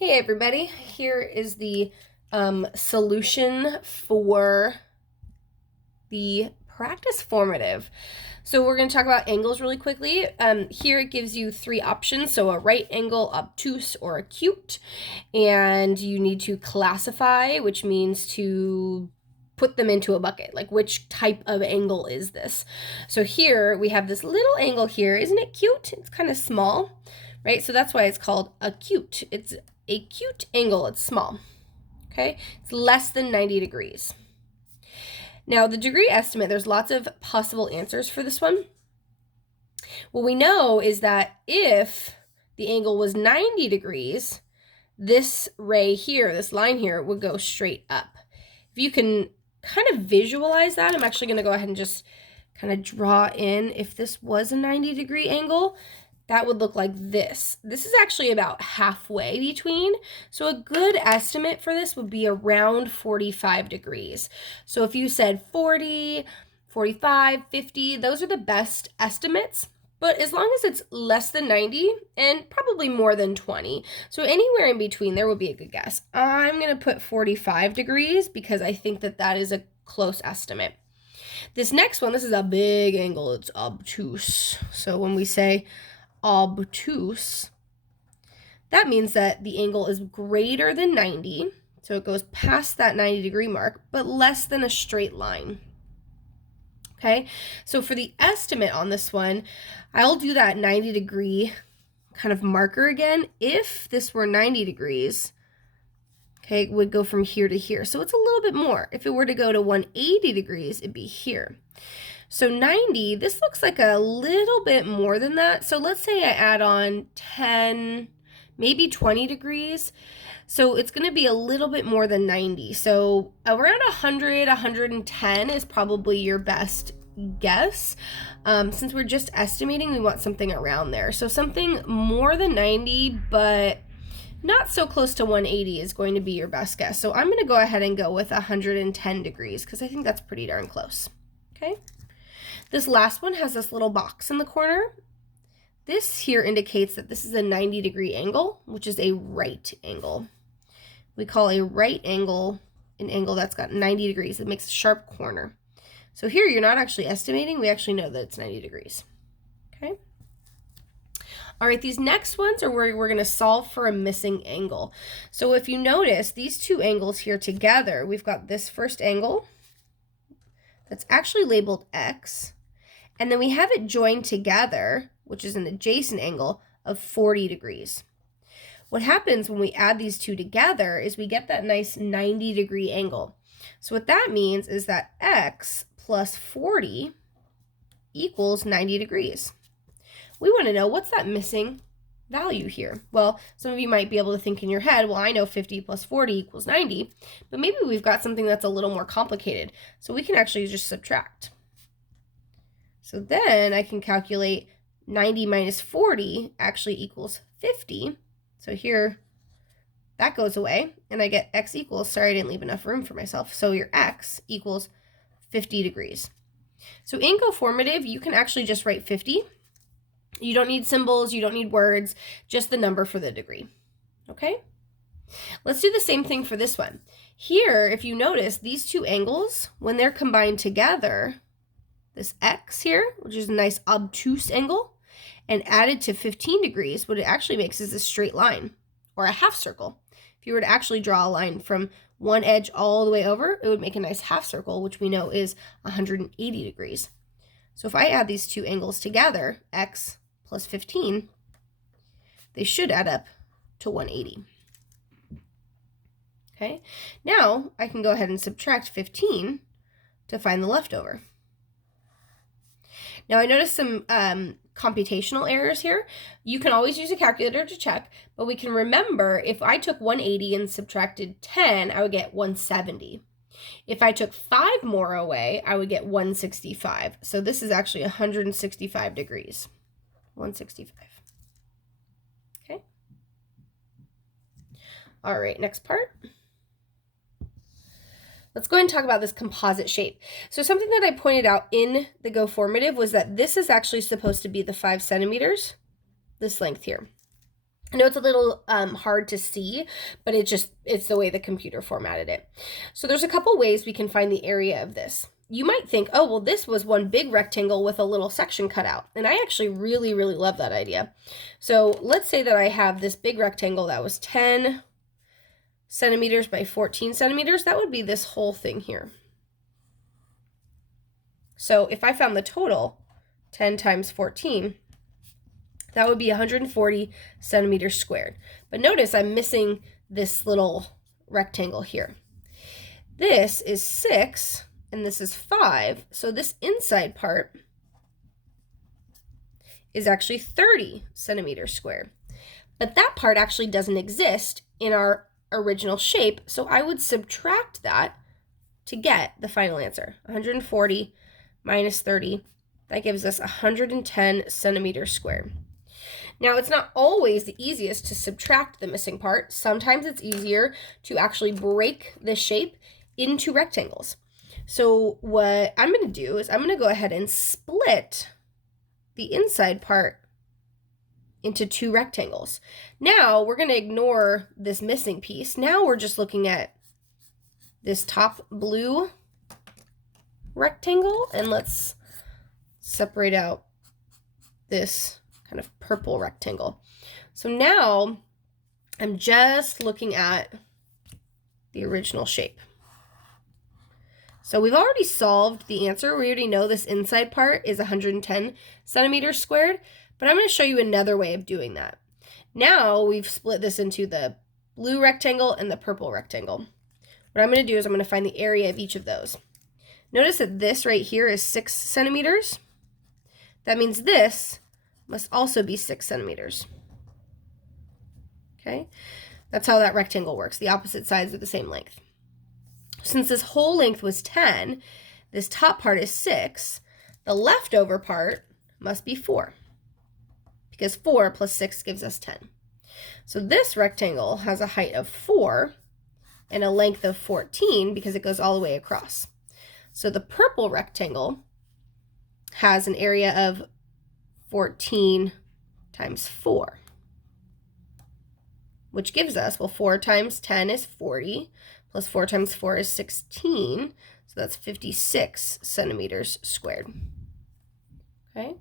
Hey everybody, here is the solution for the practice formative. So we're going to talk about angles really quickly. Here it gives you three options, so a right angle, obtuse, or acute, and you need to classify, which means to put them into a bucket, like which type of angle is this. So here we have this little angle here. Isn't it cute? It's kind of small, right? So that's why it's called acute. It's a cute angle, it's small, okay? It's less than 90 degrees. Now, the degree estimate, there's lots of possible answers for this one. What we know is that if the angle was 90 degrees, this ray here, this line here, would go straight up. If you can kind of visualize that, I'm actually going to go ahead and just kind of draw in, if this was a 90-degree angle, that would look like this. This is actually about halfway between. So a good estimate for this would be around 45 degrees. So if you said 40, 45, 50, those are the best estimates. But as long as it's less than 90 and probably more than 20. So anywhere in between there would be a good guess. I'm going to put 45 degrees because I think that that is a close estimate. This next one, this is a big angle. It's obtuse. So when we say obtuse, that means that the angle is greater than 90, so it goes past that 90-degree mark, but less than a straight line. Okay, so for the estimate on this one, I'll do that 90-degree kind of marker again. If this were 90 degrees, okay, it would go from here to here, so it's a little bit more. If it were to go to 180 degrees, it'd be here. So 90, this looks like a little bit more than that. So let's say I add on 10, maybe 20 degrees. So it's going to be a little bit more than 90. So around 100, 110 is probably your best guess. Since we're just estimating, we want something around there. So something more than 90, but not so close to 180 is going to be your best guess. So I'm going to go ahead and go with 110 degrees because I think that's pretty darn close. Okay. This last one has this little box in the corner. This here indicates that this is a 90-degree angle, which is a right angle. We call a right angle an angle that's got 90 degrees. It makes a sharp corner. So here you're not actually estimating. We actually know that it's 90 degrees. Okay. All right, these next ones are where we're going to solve for a missing angle. So if you notice, these two angles here together, we've got this first angle that's actually labeled X. And then we have it joined together, which is an adjacent angle of 40 degrees. What happens when we add these two together is we get that nice 90-degree angle. So what that means is that X plus 40 equals 90 degrees. We want to know, what's that missing value here? Well, some of you might be able to think in your head, well, I know 50 plus 40 equals 90, but maybe we've got something that's a little more complicated. So we can actually just subtract. So then I can calculate 90 minus 40 actually equals 50. So here, that goes away, and I get X equals, sorry, I didn't leave enough room for myself. So your X equals 50 degrees. So in Coformative, you can actually just write 50. You don't need symbols, you don't need words, just the number for the degree. Okay? Let's do the same thing for this one. Here, if you notice, these two angles, when they're combined together, this X here, which is a nice obtuse angle, and added to 15 degrees, what it actually makes is a straight line, or a half circle. If you were to actually draw a line from one edge all the way over, it would make a nice half circle, which we know is 180 degrees. So if I add these two angles together, X plus 15, they should add up to 180. Okay, now I can go ahead and subtract 15 to find the leftover. Now I noticed some computational errors here. You can always use a calculator to check, but we can remember if I took 180 and subtracted 10, I would get 170. If I took 5 more away, I would get 165. So this is actually 165 degrees. 165. Okay. All right, next part. Let's go ahead and talk about this composite shape. So something that I pointed out in the Coformative was that this is actually supposed to be the 5 centimeters, this length here. I know it's a little hard to see, but it's the way the computer formatted it. So there's a couple ways we can find the area of this. You might think, oh, well, this was one big rectangle with a little section cut out. And I actually really, really love that idea. So let's say that I have this big rectangle that was 10 centimeters by 14 centimeters. That would be this whole thing here. So if I found the total, 10 times 14, that would be 140 centimeters squared. But notice I'm missing this little rectangle here. This is 6 and this is 5. So this inside part is actually 30 centimeters squared. But that part actually doesn't exist in our original shape. So I would subtract that to get the final answer. 140 minus 30, that gives us 110 centimeters squared. Now, it's not always the easiest to subtract the missing part. Sometimes it's easier to actually break the shape into rectangles. So what I'm going to do is I'm going to go ahead and split the inside part into 2 rectangles. Now, we're going to ignore this missing piece. Now we're just looking at this top blue rectangle, and let's separate out this kind of purple rectangle. So now I'm just looking at the original shape. So we've already solved the answer. We already know this inside part is 110 centimeters squared, but I'm going to show you another way of doing that. Now we've split this into the blue rectangle and the purple rectangle. What I'm going to do is I'm going to find the area of each of those. Notice that this right here is 6 centimeters. That means this must also be 6 centimeters. Okay, that's how that rectangle works. The opposite sides are the same length. Since this whole length was 10, this top part is 6, the leftover part must be 4, because 4 plus 6 gives us 10. So this rectangle has a height of 4 and a length of 14 because it goes all the way across. So the purple rectangle has an area of 14 times 4, which gives us, well, 4 times 10 is 40, plus 4 times 4 is 16, so that's 56 centimeters squared. Okay?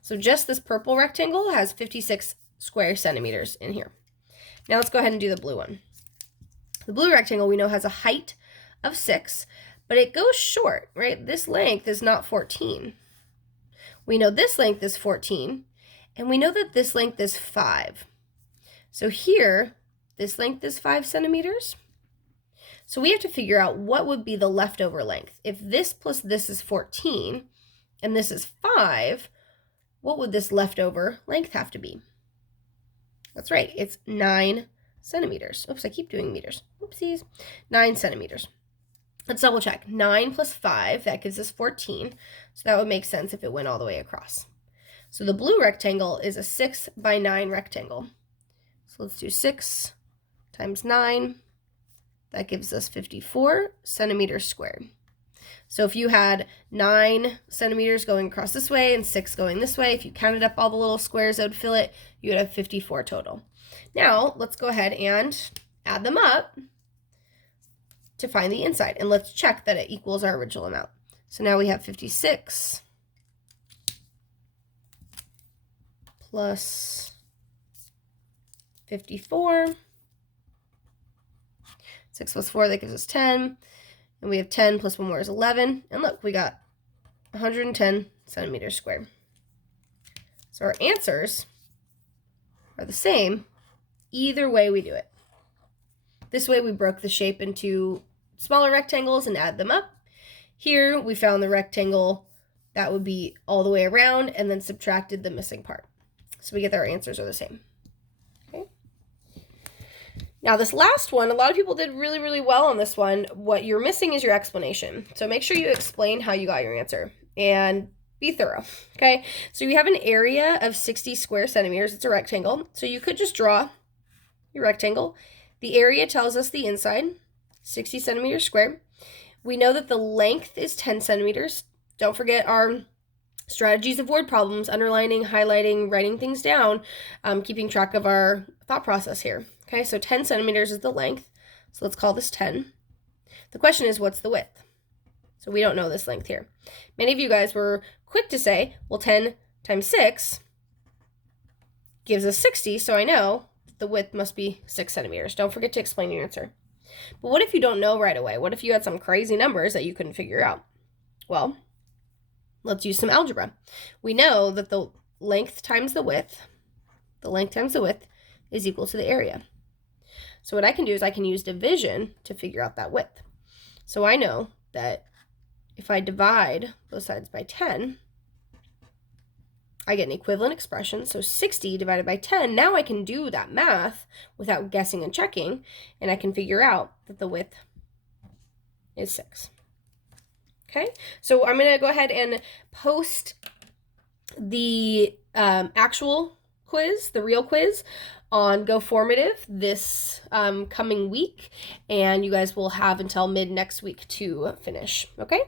So just this purple rectangle has 56 square centimeters in here. Now let's go ahead and do the blue one. The blue rectangle we know has a height of 6, but it goes short, right? This length is not 14. We know this length is 14, and we know that this length is 5. So here, this length is 5 centimeters. So we have to figure out what would be the leftover length. If this plus this is 14, and this is 5, what would this leftover length have to be? That's right, it's 9 centimeters. Oops, I keep doing meters. Oopsies. 9 centimeters. Let's double check. 9 plus 5, that gives us 14. So that would make sense if it went all the way across. So the blue rectangle is a 6 by 9 rectangle. So let's do 6 times 9. That gives us 54 centimeters squared. So if you had 9 centimeters going across this way and 6 going this way, if you counted up all the little squares that would fill it, you would have 54 total. Now, let's go ahead and add them up to find the inside, and let's check that it equals our original amount. So now we have 56 plus 54. 6 plus 4, that gives us 10. And we have 10 plus 1 more is 11. And look, we got 110 centimeters squared. So our answers are the same either way we do it. This way we broke the shape into smaller rectangles and add them up. Here we found the rectangle that would be all the way around and then subtracted the missing part. So we get that our answers are the same. Okay. Now this last one, a lot of people did really, really well on this one. What you're missing is your explanation. So make sure you explain how you got your answer and be thorough, okay? So you have an area of 60 square centimeters. It's a rectangle. So you could just draw your rectangle. The area tells us the inside, 60 centimeters squared. We know that the length is 10 centimeters. Don't forget our Strategies of word problems, underlining, highlighting, writing things down, keeping track of our thought process here. Okay, so 10 centimeters is the length. So let's call this 10. The question is, what's the width? So we don't know this length here. Many of you guys were quick to say, well, 10 times 6 gives us 60, so I know the width must be 6 centimeters. Don't forget to explain your answer. But what if you don't know right away? What if you had some crazy numbers that you couldn't figure out? Well, let's use some algebra. We know that the length times the width is equal to the area. So what I can do is I can use division to figure out that width. So I know that if I divide both sides by 10, I get an equivalent expression. So 60 divided by 10, now I can do that math without guessing and checking, and I can figure out that the width is 6. Okay, so I'm going to go ahead and post the actual quiz, the real quiz, on Go Formative this coming week, and you guys will have until mid next week to finish. Okay.